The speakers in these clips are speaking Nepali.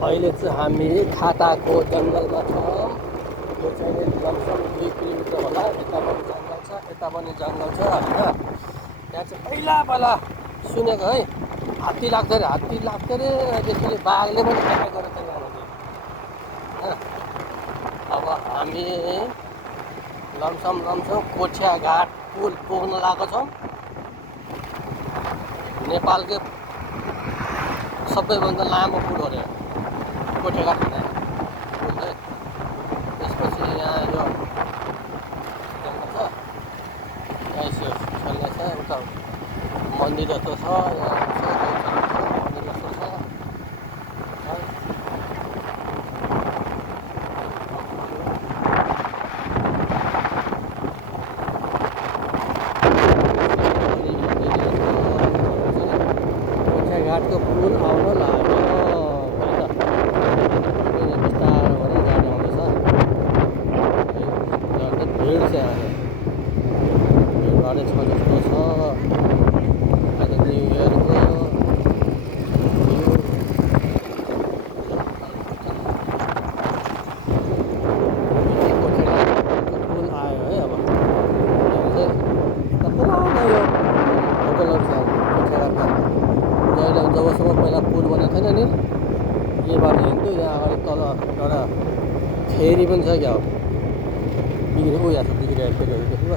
अहिले चाहिँ हामी खाताको जङ्गलमा छौँ। यो चाहिँ लमसम 2 किलोमिटर होला। यता पनि जङ्गल छ, यता पनि जङ्गल छ होइन। त्यहाँ चाहिँ पहिला सुनेको है, हात्ती लाग्थ्यो अरे, त्यसरी बाघले पनि एट्याक गरेको थियो होइन। अब हामी लमसम कोठियाघाट पुल पुग्न लागेको छौँ। नेपालकै सबैभन्दा लामो पुल हो अरे कोठियाघाट भन्ने पुल चाहिँ। त्यसपछि यहाँ यो जङ्गल छ, यहाँ यसो छल्ने छ, उता मन्दिर जस्तो छ, यहाँ मन्दिर जस्तो छ। कोठियाघाटको पुल आउन लाग्यो। बिस्तारो गरेर गाडी आउँदैछ। भिड चाहिँ आयो, भिडभाडै छ जस्तो छ। आज न्यु इयरको पुल आयो है। अब पुरानो यो होटलहरू छ कोठियाघाटमा। जबसम्म पहिला पुल बनेको थिएन नि, यहीँबाट हिँड्थ्यो। यहाँ अगाडि तल एउटा फेरि पनि छ क्या, बिग्रेको यहाँ छ, बिग्रेको फेरिहरू देख्नु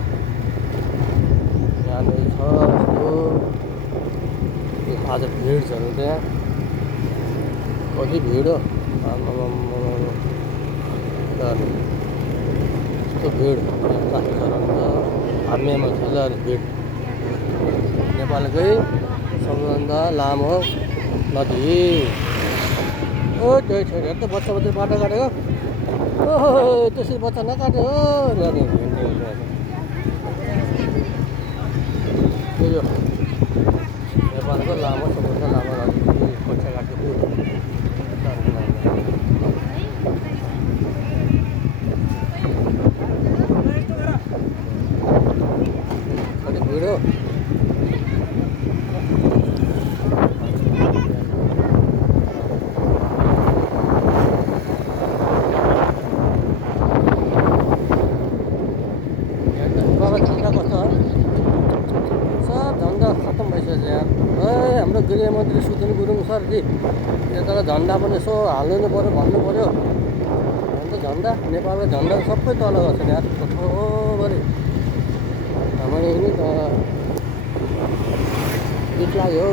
यहाँनिर छ यस्तो। आज भिड छ त्यहाँ, कति भिड हो यस्तो भिड। ट्राफिक चलाउनु छ, हामीमा छ भिड। नेपालकै सबभन्दा लामो नदी। ओ त्यो छोरी त बच्चा बाटो काटेको। ओहो त्यसरी बच्चा नकाट्यो हो यहाँनिर हिँड्ने हुन्छ। यो नेपालको लामो सबभन्दा लामो नदी कोठियाघाटको पुल। कति भिड हो। खत्तम भइसक्यो यार। हाम्रो गृहमन्त्री सुदिन गुरुङ सरजी यता झन्डा पनि यसो हाल्नु नै पऱ्यो, भन्नु पऱ्यो। अन्त झन्डा नेपालको झन्डा सबै तल गर्छ नि यार, थोरै हामी नि त गीत लाग्यो।